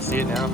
See it now?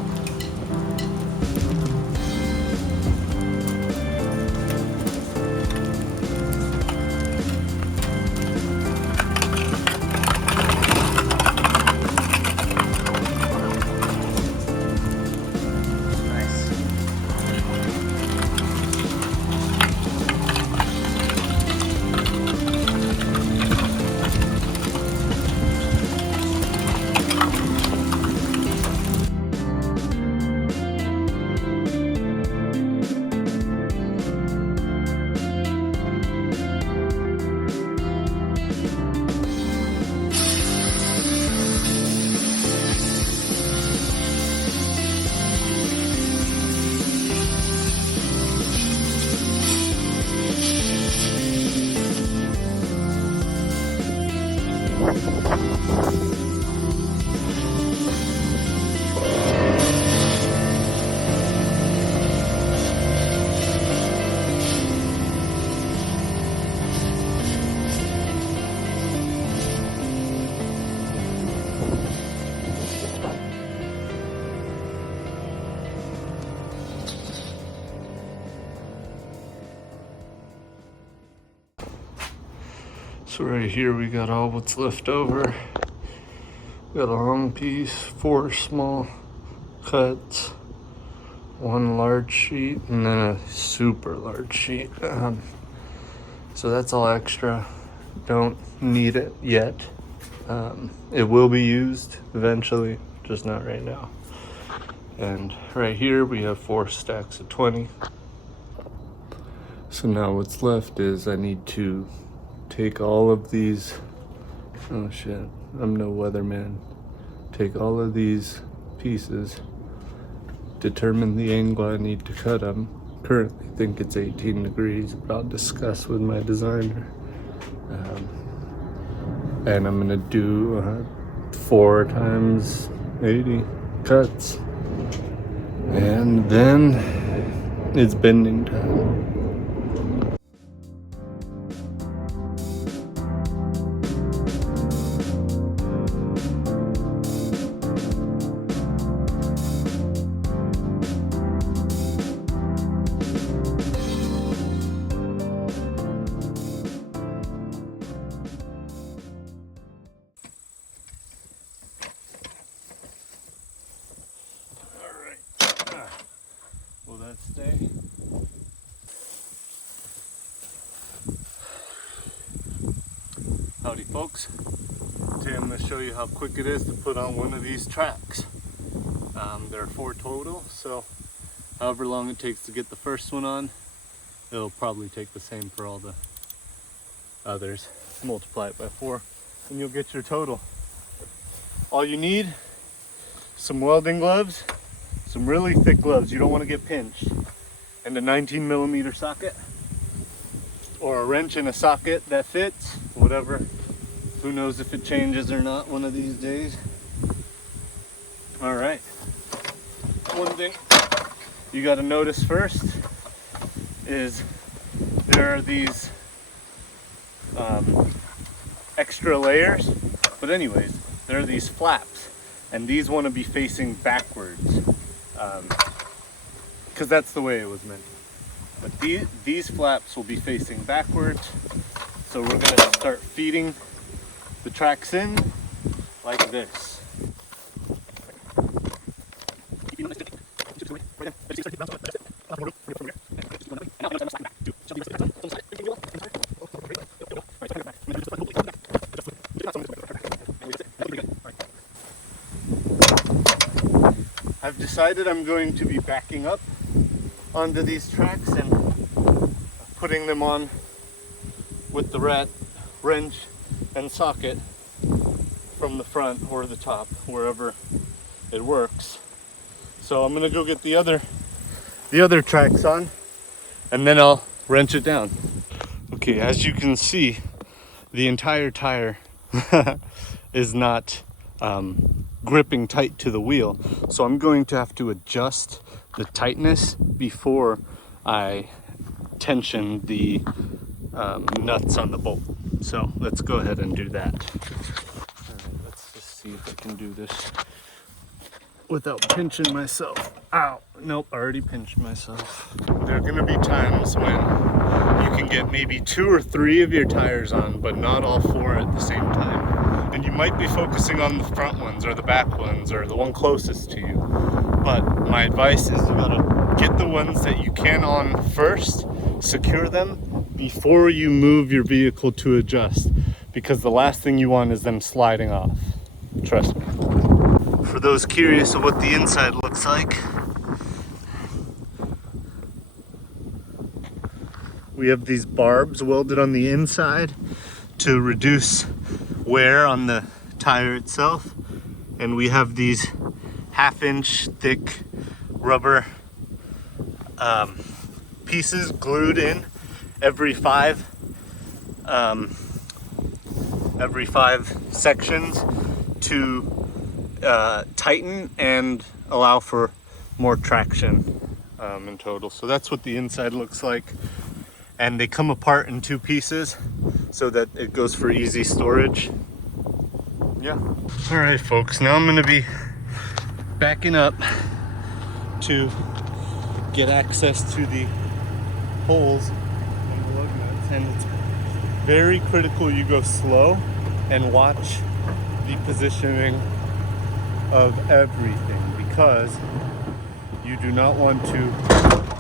So right here we got all what's left over. We got a long piece, 4 small cuts, 1 large sheet, and then a super large sheet. So that's all extra. Don't need it yet. It will be used eventually, just not right now. And right here we have 4 stacks of 20. So now what's left is I need to take all of these, oh shit, I'm no weatherman. Take all of these pieces, determine the angle I need to cut them. Currently think it's 18 degrees, but I'll discuss with my designer. And I'm gonna do 4 times 80 cuts. And then it's bending time. Will that stay? Howdy folks. Today I'm going to show you how quick it is to put on one of these tracks. There are 4 total, so however long it takes to get the first one on, it'll probably take the same for all the others. Multiply it by 4 and you'll get your total. All you need, some welding gloves, some really thick gloves, you don't want to get pinched, and a 19mm socket, or a wrench in a socket that fits, whatever. Who knows if it changes or not one of these days. Alright, one thing you got to notice first is there are these extra layers, but anyways, there are these flaps, and these want to be facing backwards. Because that's the way it was meant. But these flaps will be facing backwards, so we're going to start feeding the tracks in like this. I've decided I'm going to be backing up onto these tracks and putting them on with the wrench and socket from the front or the top, wherever it works. So I'm gonna go get the other tracks on, and then I'll wrench it down. Okay, as you can see, the entire tire is not gripping tight to the wheel, so I'm going to have to adjust the tightness before I tension the nuts on the bolt. So let's go ahead and do that. All right, let's just see if I can do this without pinching myself. Ow, nope, I already pinched myself. There are gonna be times when you can get maybe 2 or 3 of your tires on, but not all 4 at the same time. And you might be focusing on the front ones or the back ones or the one closest to you. But my advice is you gotta get the ones that you can on first, secure them before you move your vehicle to adjust, because the last thing you want is them sliding off. Trust me. For those curious of what the inside looks like, we have these barbs welded on the inside to reduce wear on the tire itself, and we have these 1/2-inch thick rubber pieces glued in every five sections to tighten and allow for more traction in total. So that's what the inside looks like, and they come apart in 2 pieces so that it goes for easy storage. Yeah. All right, folks, now I'm going to be backing up to get access to the holes and the lug nuts, and it's very critical you go slow and watch the positioning of everything, because you do not want to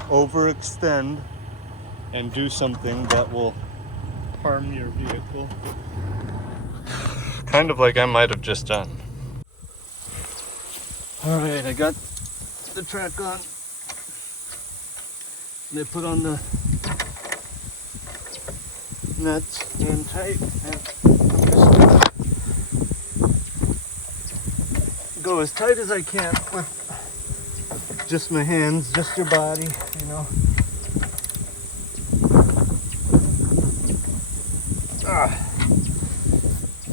overextend and do something that will harm your vehicle, kind of like I might have just done. All right, I got the track on. They put on the nuts in tight, and just go as tight as I can with just my hands, just your body, you know.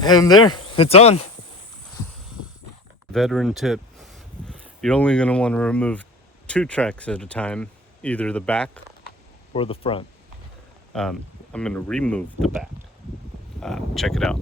And there, it's on. Veteran tip, you're only going to want to remove 2 tracks at a time, either the back or the front. I'm going to remove the back. Check it out.